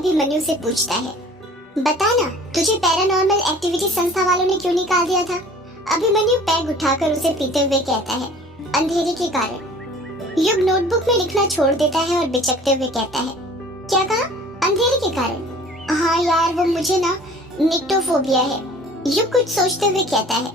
अभिमन्यु से पूछता है, बता ना, तुझे पैरानॉर्मल एक्टिविटी संस्था वालों ने क्यों निकाल दिया था? अभिमन्यु पैग उठाकर उसे पीते हुए कहता है, अंधेरे के कारण। युग नोटबुक में लिखना छोड़ देता है और बिचकते हुए कहता है, क्या कहा? अंधेरे के कारण? हाँ यार, वो मुझे ना निक्टोफोबिया है। युग कुछ सोचते हुए कहता है,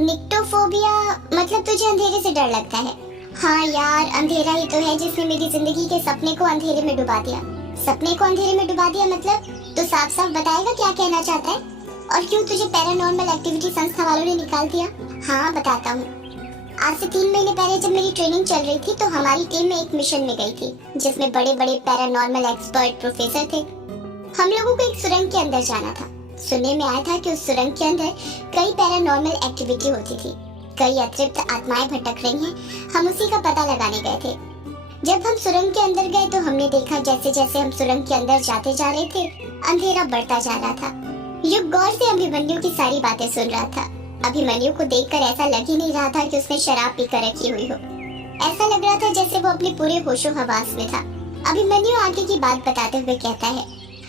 निक्टोफोबिया मतलब तुझे अंधेरे से डर लगता है? हाँ यार, अंधेरा ही तो है जिसने मेरी जिंदगी के सपने को अंधेरे में डुबा दिया। सपने को अंधेरे में डुबा दिया मतलब? तो साफ साफ बताएगा क्या कहना चाहता है? और क्यों तुझे पैरानॉर्मल एक्टिविटी संस्था वालों ने निकाल दिया? हाँ बताता हूँ। आज से 3 महीने पहले जब मेरी ट्रेनिंग चल रही थी तो हमारी टीम में एक मिशन में गई थी जिसमें बड़े बड़े पैरानॉर्मल एक्सपर्ट प्रोफेसर थे। हम लोगों को एक सुरंग के अंदर जाना था। सुनने में आया था कि उस सुरंग के अंदर कई पैरानॉर्मल एक्टिविटी होती थी, कई अतृप्त आत्माएं भटक रही हैं। हम उसी का पता लगाने गए थे। जब हम सुरंग के अंदर गए तो हमने देखा जैसे जैसे हम सुरंग के अंदर जाते जा रहे थे, अंधेरा बढ़ता जा रहा था। युग गौर से अभिमन्यु की सारी बातें सुन रहा था। अभिमन्यु को देखकर ऐसा लग ही नहीं रहा था कि उसने शराब पीकर रखी हुई हो। ऐसा लग रहा था जैसे वो अपने पूरे होशो हवास में था। अभिमन्यु आगे की बात बताते हुए कहता है,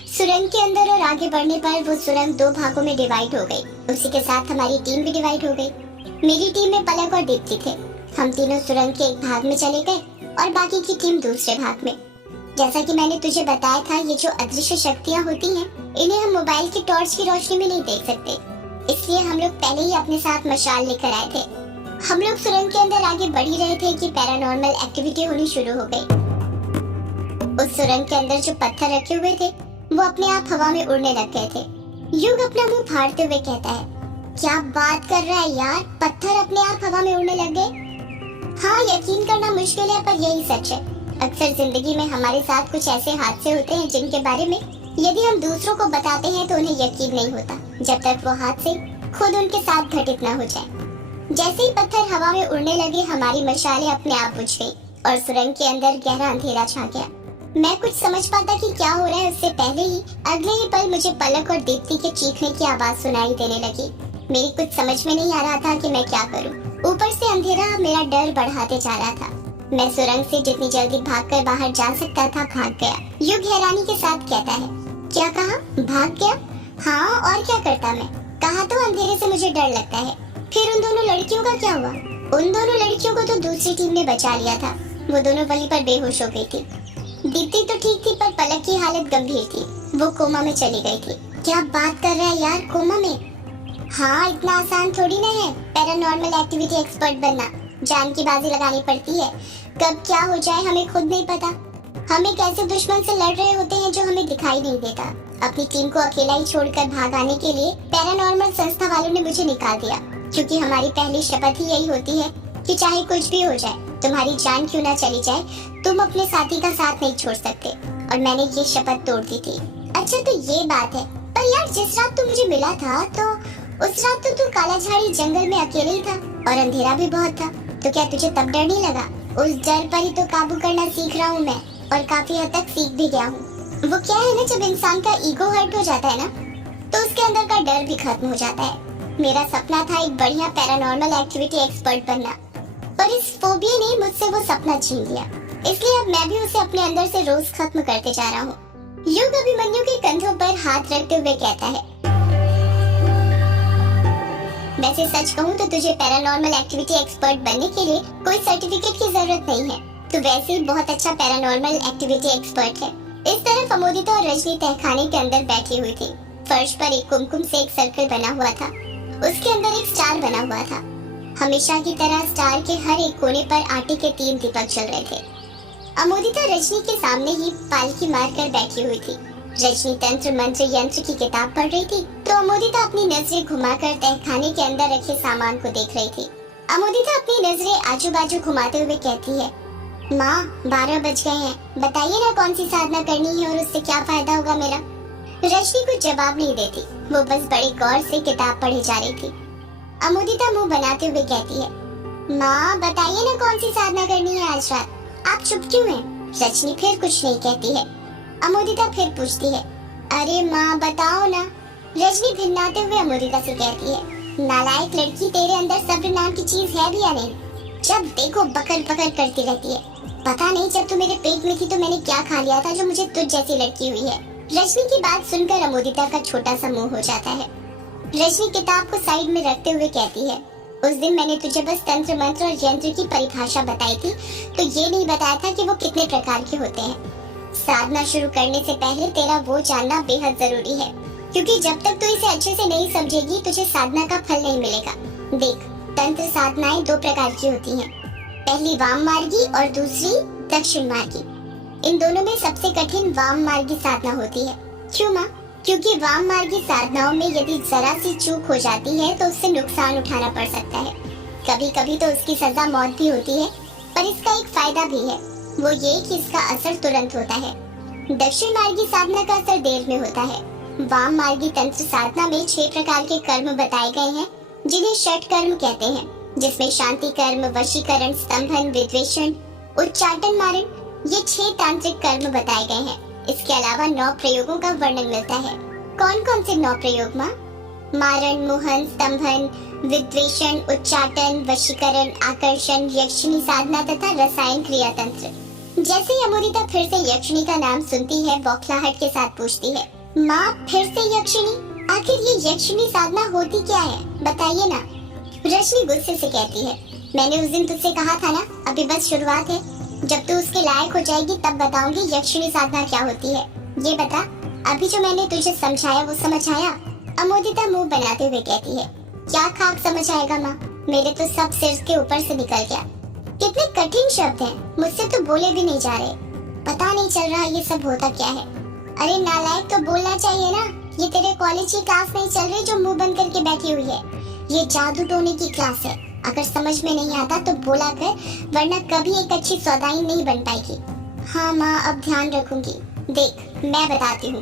सुरंग के अंदर और आगे बढ़ने पर वो सुरंग 2 भागों में डिवाइड हो गई। उसी के साथ हमारी टीम भी डिवाइड हो गई। मेरी टीम में पलक और दीप्ति थे। हम तीनों सुरंग के एक भाग में चले गए और बाकी की टीम दूसरे भाग में। जैसा कि मैंने तुझे बताया था, ये जो अदृश्य शक्तियाँ होती हैं, इन्हें हम मोबाइल की टॉर्च की रोशनी में नहीं देख सकते। इसलिए हम लोग पहले ही अपने साथ मशाल लेकर आए थे। हम लोग सुरंग के अंदर आगे बढ़ ही रहे थे कि पैरानॉर्मल एक्टिविटी होनी शुरू हो गई। उस सुरंग के अंदर जो पत्थर रखे हुए थे वो अपने आप हवा में उड़ने लग गए थे। युग अपना मुंह फाड़ते हुए कहता है, क्या बात कर रहा है यार, पत्थर अपने आप हवा में उड़ने लग गए? हाँ, यकीन करना मुश्किल है पर यही सच है। अक्सर जिंदगी में हमारे साथ कुछ ऐसे हादसे होते हैं जिनके बारे में यदि हम दूसरों को बताते हैं तो उन्हें यकीन नहीं होता जब तक वो हादसे खुद उनके साथ घटित न हो जाए। जैसे ही पत्थर हवा में उड़ने लगे, हमारी मशालें अपने आप बुझ गई और सुरंग के अंदर गहरा अंधेरा छा गया। मैं कुछ समझ पाता कि क्या हो रहा है उससे पहले ही अगले ही पल मुझे पलक और दीप्ति के चीखने की आवाज सुनाई देने लगी। मेरी कुछ समझ में नहीं आ रहा था कि मैं क्या करूं। ऊपर से अंधेरा मेरा डर बढ़ाते जा रहा था। मैं सुरंग से जितनी जल्दी भागकर बाहर जा सकता था भाग गया। युग हैरानी के साथ कहता है, क्या कहा? भाग गया? हाँ, और क्या करता मैं? कहा तो अंधेरे से मुझे डर लगता है। फिर उन दोनों लड़कियों का क्या हुआ? उन दोनों लड़कियों को तो दूसरी टीम ने बचा लिया था। वो दोनों वहीं पर बेहोश हो गई थी। दीप्ति तो ठीक थी पर पलक की हालत गंभीर थी। वो कोमा में चली गई थी। क्या बात कर रहा है यार, कोमा में? हाँ, इतना आसान थोड़ी ना है पैरानॉर्मल एक्टिविटी एक्सपर्ट बनना। जान की बाजी लगानी पड़ती है। कब क्या हो जाए हमें खुद नहीं पता। हम एक ऐसे दुश्मन से लड़ रहे होते हैं जो हमें दिखाई नहीं देता। अपनी टीम को अकेला ही छोड़कर भाग आने के लिए पैरानॉर्मल संस्था वालों ने मुझे निकाल दिया, क्योंकि हमारी पहली शपथ ही यही होती है कि चाहे कुछ भी हो जाए, तुम्हारी जान क्यों ना चली जाए, तुम अपने साथी का साथ नहीं छोड़ सकते। और मैंने ये शपथ तोड़ दी थी। अच्छा तो ये बात है, पर यार जिस रात तू मुझे मिला था तो उस रात तो तू कालाझाड़ी जंगल में अकेले ही था और अंधेरा भी बहुत था। तो क्या तुझे तब डर नहीं लगा? उस डर पर ही तो काबू करना सीख रहा हूँ मैं, और काफी हद तक सीख भी गया हूँ। वो क्या है ना, जब इंसान का ईगो हर्ट हो जाता है ना, तो उसके अंदर का डर भी खत्म हो जाता है। मेरा सपना था एक बढ़िया पैरानॉर्मल एक्टिविटी एक्सपर्ट बनना, पर इस फोबिया ने मुझसे वो सपना छीन लिया। इसलिए अब मैं भी उसे अपने अंदर से रोज खत्म करते जा रहा हूँ। युग अभिमन्यु के कंधों पर हाथ रखते हुए कहता है, वैसे सच कहूँ तो तुझे पैरानॉर्मल एक्टिविटी एक्सपर्ट बनने के लिए कोई सर्टिफिकेट की जरूरत नहीं है। तू वैसे ही बहुत अच्छा पैरानॉर्मल एक्टिविटी एक्सपर्ट है। इस तरफ अमोदिता और रजनी तहखाने के अंदर बैठी हुई थी। फर्श पर एक कुमकुम से एक सर्कल बना हुआ था। उसके अंदर एक स्टार बना हुआ था। हमेशा की तरह स्टार के हर एक कोने पर आटे के 3 दीपक चल रहे थे। अमोदिता रजनी के सामने ही पालकी मारकर बैठी हुई थी। रजनी तंत्र मंत्र यंत्र की किताब पढ़ रही थी तो अमोदिता अपनी नजरें घुमाकर तहखाने के अंदर रखे सामान को देख रही थी। अमोदिता अपनी नजरें आजू बाजू घुमाते हुए कहती है, माँ 12 बज गए हैं, बताइए ना कौन सी साधना करनी है और उससे क्या फायदा होगा मेरा। रजनी कुछ जवाब नहीं देती, वो बस बड़े गौर से किताब पढ़े जा रही थी। अमोदिता मुंह बनाते हुए कहती है, माँ बताइए ना कौन सी साधना करनी है आज रात, आप चुप क्यों हैं? रजनी फिर कुछ नहीं कहती है। अमोदिता फिर पूछती है, अरे माँ बताओ ना। रजनी भिन्नाते हुए अमोदिता से कहती है, नालायक लड़की, तेरे अंदर सब्र नाम की चीज है भी या नहीं? जब देखो बकर बकर करती रहती है। पता नहीं जब तू मेरे पेट में थी तो मैंने क्या खा लिया था जो मुझे तुझ जैसी लड़की हुई है। रजनी की बात सुनकर अमोदिता का छोटा सा मुंह हो जाता है। रजनी किताब को साइड में रखते हुए कहती है, उस दिन मैंने तुझे बस तंत्र मंत्र और यंत्र की परिभाषा बताई थी, तो ये नहीं बताया था कि वो कितने प्रकार के होते हैं। साधना शुरू करने से पहले तेरा वो जानना बेहद जरूरी है, क्योंकि जब तक तू इसे अच्छे से नहीं समझेगी तुझे साधना का फल नहीं मिलेगा। देख, तंत्र साधनाएं दो प्रकार की होती हैं, पहली वाम मार्गी और दूसरी दक्षिण मार्गी। इन दोनों में सबसे कठिन वाम मार्गी साधना होती है। क्यों माँ? क्योंकि वाम मार्गी साधनाओं में यदि जरा सी चूक हो जाती है तो उससे नुकसान उठाना पड़ सकता है। कभी कभी तो उसकी सजा मौत भी होती है, पर इसका एक फायदा भी है, वो ये कि इसका असर तुरंत होता है। दक्षिण मार्गी साधना का असर देर में होता है। वाम मार्गी तंत्र साधना में 6 प्रकार के कर्म बताए गए हैं, जिन्हें षट कर्म कहते हैं, जिसमें शांति कर्म, वशीकरण, स्तंभन, विद्वेषण, उच्चाटन, मारण, ये 6 तांत्रिक कर्म बताए गए हैं। इसके अलावा 9 प्रयोगों का वर्णन मिलता है। कौन कौन से 9 प्रयोग माँ? मारण, मोहन, स्तंभन, विद्वेषण, उच्चाटन, वशीकरण, आकर्षण, यक्षिणी साधना तथा रसायन क्रिया तंत्र। जैसे ही अमोदिता फिर से यक्षिणी का नाम सुनती है, बौखलाहट के साथ पूछती है, माँ फिर से यक्षिणी? आखिर ये यक्षिणी साधना होती क्या है, बताइए ना। रजनी गुस्से से कहती है, मैंने उस दिन तुझसे कहा था ना, अभी बस शुरुआत है, जब तू उसके लायक हो जाएगी तब बताऊंगी यक्षिणी साधना क्या होती है। ये बता, अभी जो मैंने तुझे समझाया वो समझ आया? अमोदिता मुंह बनाते हुए कहती है, क्या खाक समझ आएगा माँ, मेरे तो सब सिर के ऊपर से निकल गया। कितने कठिन शब्द हैं, मुझसे तो बोले भी नहीं जा रहे, पता नहीं चल रहा ये सब होता क्या है। अरे नालायक, तो बोलना चाहिए ना, ये तेरे कॉलेज की क्लास नहीं चल रही जो मुंह बंद करके बैठी हुई है, ये जादू टोने की क्लास है। अगर समझ में नहीं आता तो बोला कर, वरना कभी एक अच्छी सौदाई नहीं बन पाएगी। हाँ माँ, अब ध्यान रखूंगी। देख, मैं बताती हूँ,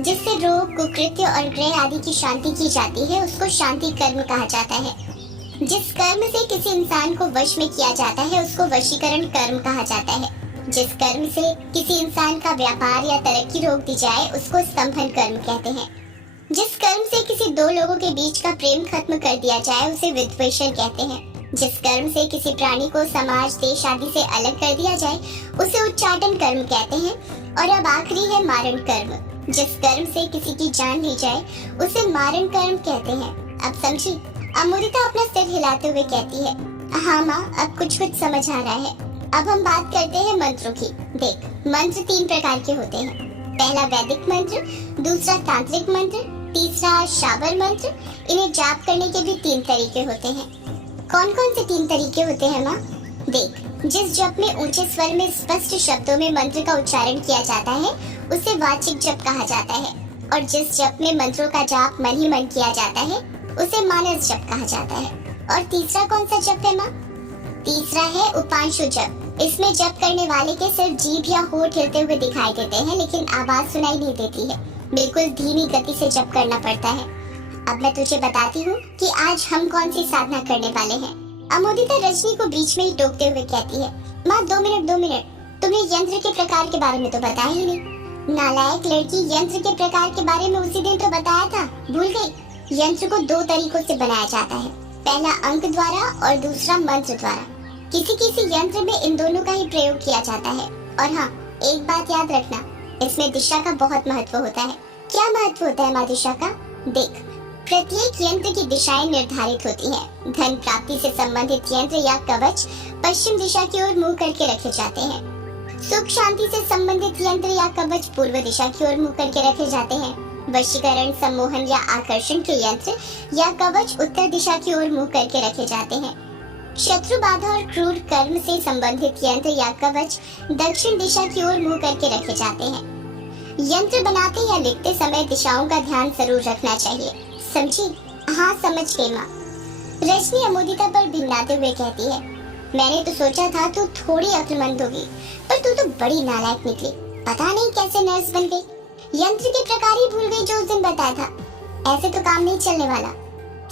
जिससे रोग, कुकृत्य और ग्रह आदि की शांति की जाती है उसको शांति कर्म कहा जाता है। जिस कर्म से किसी इंसान को वश में किया जाता है उसको वशीकरण कर्म कहा जाता है। जिस कर्म से किसी इंसान का व्यापार या तरक्की रोक दी जाए उसको स्तंभन कर्म कहते हैं। जिस कर्म से किसी 2 लोगों के बीच का प्रेम खत्म कर दिया जाए उसे विद्वेषण कहते हैं। जिस कर्म से किसी प्राणी को समाज, देश आदि से अलग कर दिया जाए उसे उच्चाटन कर्म कहते हैं। और अब आखिरी है मारण कर्म। जिस कर्म से किसी की जान ली जाए उसे मारण कर्म कहते हैं। अब समझी? अमोदिता अपना सिर हिलाते हुए कहती है, हाँ माँ, अब कुछ समझ आ रहा है। अब हम बात करते हैं मंत्रों की। देख, मंत्र 3 प्रकार के होते हैं, पहला वैदिक मंत्र, दूसरा तांत्रिक मंत्र, तीसरा शाबर मंत्र। इन्हें जाप करने के भी 3 तरीके होते हैं। कौन कौन से 3 तरीके होते हैं माँ? देख, जिस जप में ऊंचे स्वर में स्पष्ट शब्दों में मंत्र का उच्चारण किया जाता है उसे वाचिक जप कहा जाता है, और जिस जप में मंत्रों का जाप मन ही मन किया जाता है उसे मानस जप कहा जाता है। और तीसरा कौन सा जप है माँ? तीसरा है उपांशु जप। इसमें जप करने वाले के सिर्फ जीभ या होंठ हिलते हुए दिखाई देते हैं, लेकिन आवाज सुनाई नहीं देती है। बिल्कुल धीमी गति से जप करना पड़ता है। अब मैं तुझे बताती हूँ कि आज हम कौन सी साधना करने वाले हैं। अमोदिता रजनी को बीच में ही टोकते हुए कहती है, माँ 2 मिनट, तुमने यंत्र के प्रकार के बारे में तो बताया ही नहीं। नालायक लड़की, यंत्र के प्रकार के बारे में उसी दिन तो बताया था, भूल गई? यंत्र को 2 तरीकों से बनाया जाता है, पहला अंक द्वारा और दूसरा मंत्र द्वारा। किसी किसी यंत्र में इन दोनों का ही प्रयोग किया जाता है। और हाँ, एक बात याद रखना, इसमें दिशा का बहुत महत्व होता है। क्या महत्व होता है माँ दिशा का? देख, प्रत्येक यंत्र की दिशाएं निर्धारित होती हैं। धन प्राप्ति से संबंधित यंत्र या कवच पश्चिम दिशा की ओर मुंह करके रखे जाते हैं। सुख शांति से संबंधित यंत्र या कवच पूर्व दिशा की ओर मुंह करके रखे जाते हैं। वशीकरण, सम्मोहन या आकर्षण के यंत्र या कवच उत्तर दिशा की ओर मुंह करके रखे जाते हैं। शत्रु बाधा और क्रूर कर्म से संबंधित यंत्र या कवच दक्षिण दिशा की ओर मुंह करके रखे जाते हैं। यंत्र बनाते या लिखते समय दिशाओं का ध्यान जरूर रखना चाहिए, समझी? हाँ समझ गई माँ। रजनी अमोदिता पर भिन्नाते हुए कहती है, मैंने तो सोचा था तू थोड़ी अक्लमंद होगी, पर तू तो बड़ी नालायक निकली। पता नहीं कैसे नर्स बन गई। यंत्र के प्रकार ही भूल गई जो उस दिन बताया था। ऐसे तो काम नहीं चलने वाला।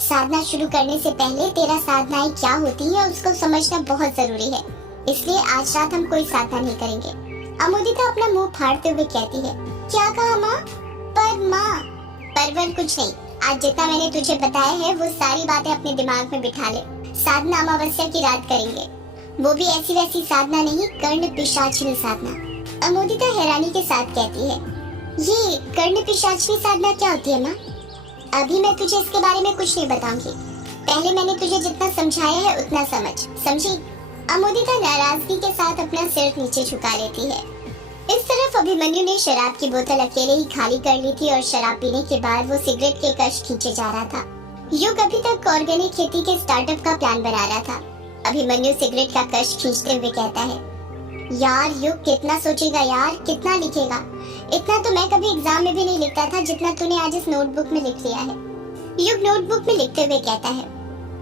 साधना शुरू करने से पहले तेरा साधनाएं क्या होती है उसको समझना बहुत जरूरी है, इसलिए आज रात हम कोई साधना नहीं करेंगे। अमोदिता अपना मुंह फाड़ते हुए कहती है, क्या कहा माँ? पर माँ, परवर कुछ नहीं, आज जितना मैंने तुझे बताया है वो सारी बातें अपने दिमाग में बिठा ले। साधना अमावस्या की रात करेंगे, वो भी ऐसी वैसी साधना नहीं, कर्ण पिशाचिनी साधना। अमोदिता हैरानी के साथ कहती है, ये कर्ण पिशाचनी साधना क्या होती है माँ? अभी मैं तुझे इसके बारे में कुछ नहीं बताऊंगी। पहले मैंने तुझे जितना समझाया है उतना समझी? अमोदिता नाराजगी के साथ अपना सिर नीचे झुका लेती है। इस तरफ अभिमन्यु ने शराब की बोतल अकेले ही खाली कर ली थी और शराब पीने के बाद वो सिगरेट के कश खींचे जा रहा था। युग अभी तक ऑर्गेनिक खेती के स्टार्टअप का प्लान बना रहा था। अभिमन्यु सिगरेट का कश खींचते हुए कहता है, यार युग कितना सोचेगा यार, कितना लिखेगा? इतना तो मैं कभी एग्जाम में भी नहीं लिखता था जितना तूने आज इस नोटबुक में लिख लिया है। युग नोटबुक में लिखते हुए कहता है,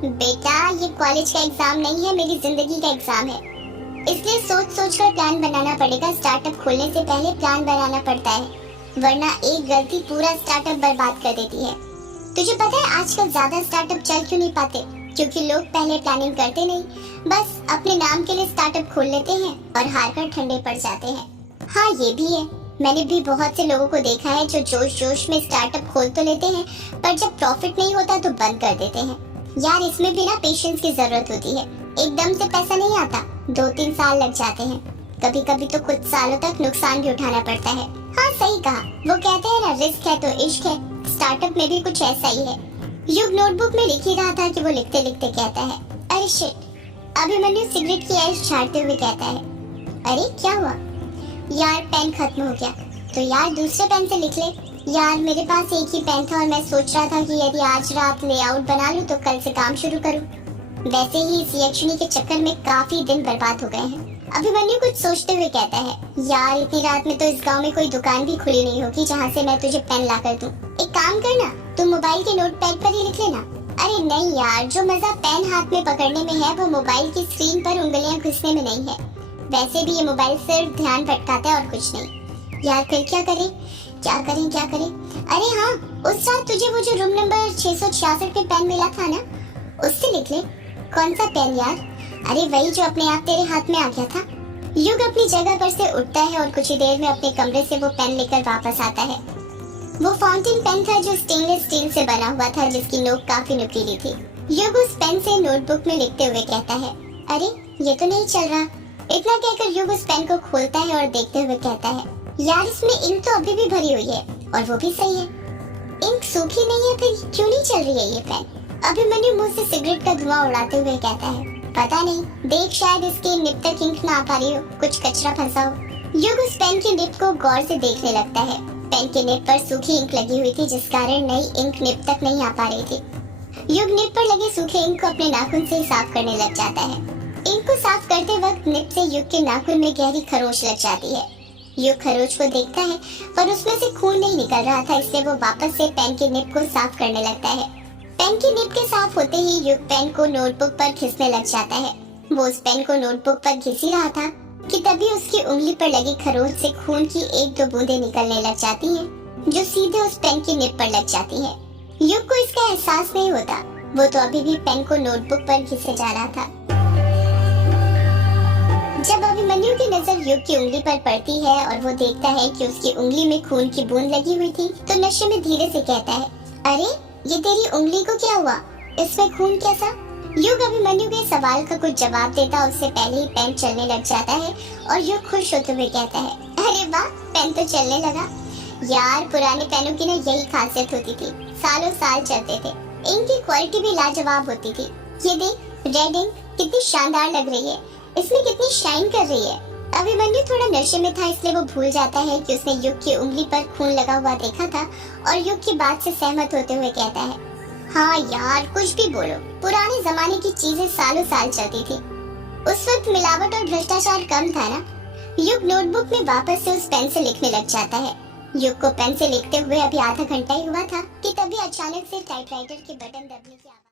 बेटा ये कॉलेज का एग्जाम नहीं है, मेरी जिंदगी का एग्जाम है। इसलिए सोच कर प्लान बनाना पड़ेगा। स्टार्टअप खोलने से पहले प्लान बनाना पड़ता है, वरना एक गलती पूरा स्टार्टअप बर्बाद कर देती है। तुझे पता है आजकल ज्यादा स्टार्टअप चल क्यों नहीं पाते? क्योंकि लोग पहले प्लानिंग करते नहीं, बस अपने नाम के लिए स्टार्टअप खोल लेते हैं और हार कर ठंडे पड़ जाते हैं। हाँ ये भी है, मैंने भी बहुत से लोगों को देखा है जो जोश में स्टार्टअप खोल तो लेते हैं, पर जब प्रॉफिट नहीं होता तो बंद कर देते हैं। यार इसमें भी ना पेशेंस की जरूरत होती है, एकदम से पैसा नहीं आता, 2-3 साल लग जाते हैं। कभी कभी तो कुछ सालों तक नुकसान भी उठाना पड़ता है। हाँ सही कहा, वो कहते हैं ना रिस्क है तो इश्क है, स्टार्टअप में भी कुछ ऐसा ही है। युग नोटबुक में लिख ही रहा था कि वो लिखते लिखते कहता है, अरे शिट। अभिमन्यु सिगरेट की ऐश झाड़ते हुए कहता है, अरे क्या हुआ? यार पेन खत्म हो गया। तो यार दूसरे पेन से लिख ले। यार मेरे पास एक ही पेन था और मैं सोच रहा था कि यदि आज रात लेआउट बना लूं तो कल से काम शुरू करूं। वैसे ही इस यक्षिणी के चक्कर में काफी दिन बर्बाद हो गए हैं। अभिमन्यु कुछ सोचते हुए कहता है, यार इतनी रात में तो इस गांव में कोई दुकान भी खुली नहीं होगी जहां से मैं तुझे पेन ला कर दूं। एक काम करना, तुम मोबाइल के नोटपैड पर ही लिख लेना। अरे नहीं यार, जो मजा पेन हाथ में पकड़ने में है वो मोबाइल की स्क्रीन पर उंगलियां घुसने में नहीं है। वैसे भी ये मोबाइल सिर्फ ध्यान भटकाता है और कुछ नहीं। यार फिर क्या करें? अरे हाँ, उस रात तुझे वो जो रूम नंबर 666 पे पेन मिला था ना, उससे लिख ले। कौन सा पेन यार? अरे वही जो अपने आप तेरे हाथ में आ गया था। युग अपनी जगह पर से उठता है और कुछ ही देर में अपने कमरे से वो पेन लेकर वापस आता है। वो फाउंटेन पेन था जो स्टेनलेस स्टील से बना हुआ था, जिसकी नोक काफी नुकीली थी। युग उस पेन से नोटबुक में लिखते हुए कहता है, अरे ये तो नहीं चल रहा। इतना कहकर युग उस पेन को खोलता है और देखते हुए कहता है, यार इसमें इंक तो अभी भी भरी हुई है और वो भी सही है। इंक सूखी नहीं है, फिर क्यों नहीं चल रही है ये पेन? अभिमन्यु मुंह से सिगरेट का धुआं उड़ाते हुए कहता है, पता नहीं, देख शायद इसके निब तक इंक ना आ पा रही हो, कुछ कचरा फंसा हो। युग उस पेन के निब को गौर से देखने लगता है। पेन के निब पर सूखी इंक लगी हुई थी, जिस कारण नई इंक निब तक नहीं आ पा रही थी। युग निब पर लगे सूखे इंक को अपने नाखून से साफ करने लग जाता है। इंक को साफ करते वक्त निब से युग के नाखून में गहरी खरोंच लग जाती है। युग खरोंच को देखता है पर उसमें से खून नहीं निकल रहा था, इसलिए वो वापस से पेन के निब को साफ करने लगता है। पेन की निब के साफ होते ही युग पेन को नोटबुक पर घिसने लग जाता है। वो उस पेन को नोटबुक पर घिस ही रहा था कि तभी उसकी उंगली पर लगी खरोंच से खून की 1-2 बूंदें निकलने लग जाती हैं, जो सीधे उस पेन की निब पर लग जाती हैं। युग को इसका एहसास नहीं होता, वो तो अभी भी पेन को नोटबुक पर घिसे जा रहा था। जब अभिमन्यु की नजर युग की उंगली पर पड़ती है और वो देखता है कि उसकी उंगली में खून की बूंद लगी हुई थी, तो नशे में धीरे से कहता है, अरे ये तेरी उंगली को क्या हुआ? इसमें खून कैसा? युग अभिमन्यु के सवाल का कुछ जवाब देता उससे पहले ही पेन चलने लग जाता है और युग खुश होते हुए कहता है, अरे वाह, पेन तो चलने लगा। यार पुराने पेनों की ना यही खासियत होती थी, सालों साल चलते थे। इंक की क्वालिटी भी लाजवाब होती थी। ये देख, रेड इंक कितनी शानदार लग रही है, इसमें कितनी शाइन कर रही है। अभिमन्यु थोड़ा नशे में था, इसलिए वो भूल जाता है कि उसने युग की उंगली पर खून लगा हुआ देखा था और युग की बात से सहमत होते हुए कहता है, हाँ यार कुछ भी बोलो, पुराने जमाने की चीजें सालों साल चलती थी। उस वक्त मिलावट और भ्रष्टाचार कम था ना। युग नोटबुक में वापस से उस पेन से लिखने लग जाता है। युग को पेन से लिखते हुए अभी आधा घंटा ही हुआ था कि तभी अचानक से टाइपराइटर के बटन दबने की आवाज